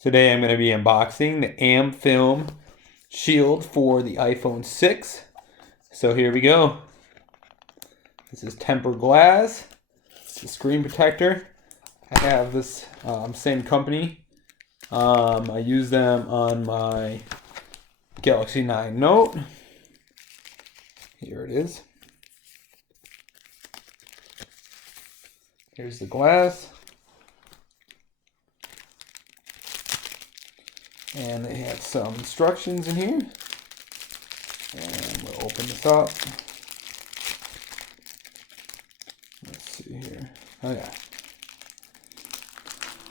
Today I'm going to be unboxing the Amfilm shield for the iPhone 6. So here we go. This is tempered glass. It's a screen protector. I have this same company. I use them on my Galaxy 9 Note. Here it is. Here's the glass. And they have some instructions in here. And we'll open this up. Let's see here. Oh yeah.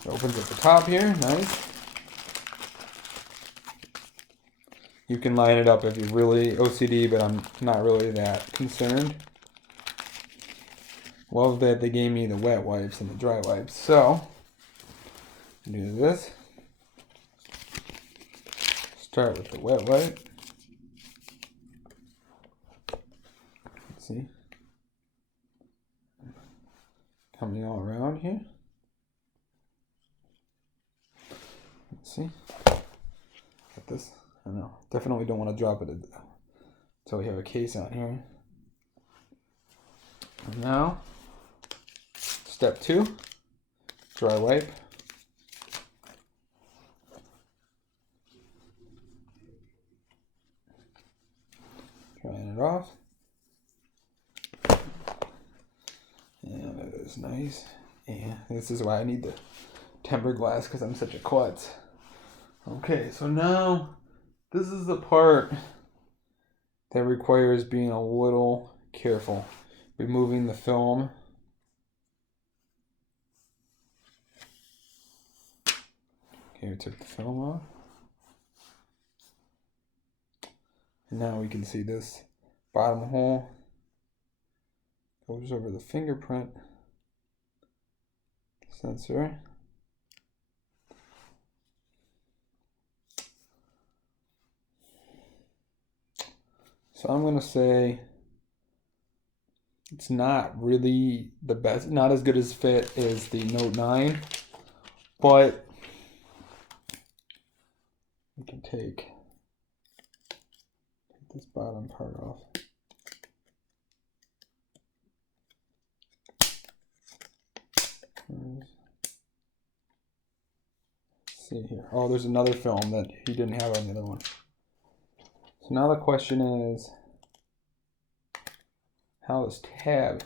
It opens at the top here. Nice. You can line it up if you're really OCD, but I'm not really that concerned. Love that they gave me the wet wipes and the dry wipes. So, do this. Start with the wet wipe. Let's see. Coming all around here. Let's see. Get this. I don't know. Definitely don't want to drop it until we have a case on here. And now, step 2, dry wipe. Drying it off. And it is nice. And this is why I need the tempered glass, because I'm such a klutz. Okay, so now this is the part that requires being a little careful. Removing the film. Okay, we took the film off. And now we can see this bottom hole goes over the fingerprint sensor. So I'm going to say it's not really the best, not as good as fit as the Note 9, but we can take this bottom part off. Let's see here. Oh, there's another film that he didn't have on the other one. So now the question is, how is tab?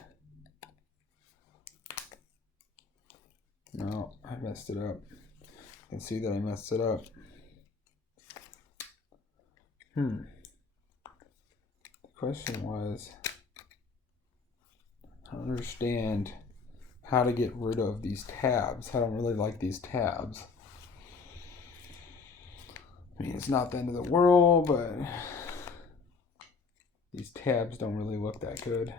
No, I messed it up. You can see that I messed it up. The question was, I don't understand how to get rid of these tabs. I don't really like these tabs. I mean, it's not the end of the world, but these tabs don't really look that good.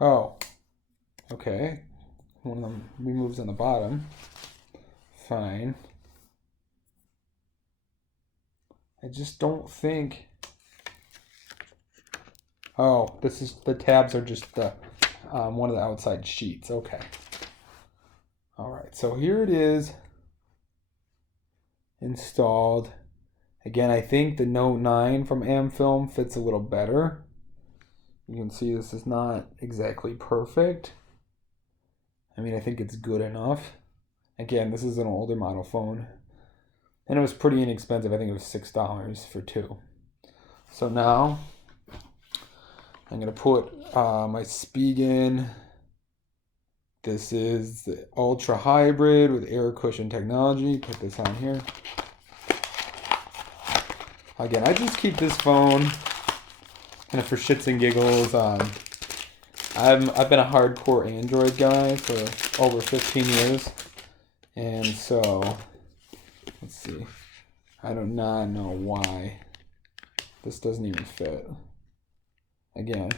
Oh, okay. One of them removes on the bottom. Fine. I just don't think. Oh, this is the tabs are just the one of the outside sheets. Okay. All right. So here it is. Installed. Again, I think the Note 9 from Amfilm fits a little better. You can see this is not exactly perfect. I mean, I think it's good enough. Again, this is an older model phone. And it was pretty inexpensive. I think it was $6 for 2. So now, I'm going to put my Spigen. This is the Ultra Hybrid with air cushion technology. Put this on here. Again, I just keep this phone kind of for shits and giggles. I've been a hardcore Android guy for over 15 years. And so, let's see. I do not know why this doesn't even fit. Again,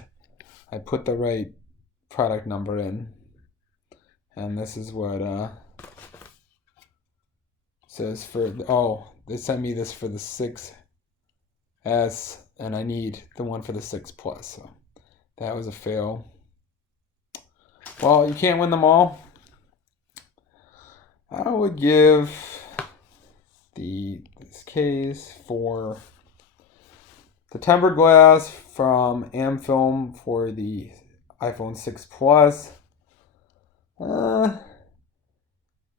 I put the right product number in. And this is what says for, they sent me this for the 6S, and I need the one for the 6 Plus. So that was a fail. Well, you can't win them all. I would give this case for the tempered glass from Amfilm for the iPhone 6 Plus.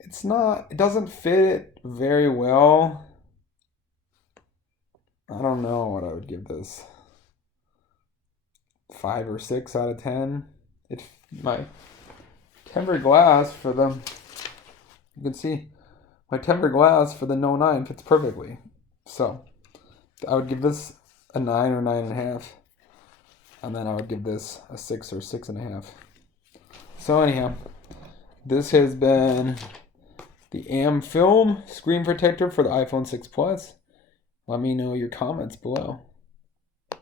It doesn't fit very well. I don't know what I would give this. 5 or 6 out of 10. My tempered glass for the, you can see, my tempered glass for the No 9 fits perfectly. So, I would give this a 9 or 9.5. And then I would give this a 6 or 6.5. So anyhow, this has been the Amfilm screen protector for the iPhone 6 Plus. Let me know your comments below.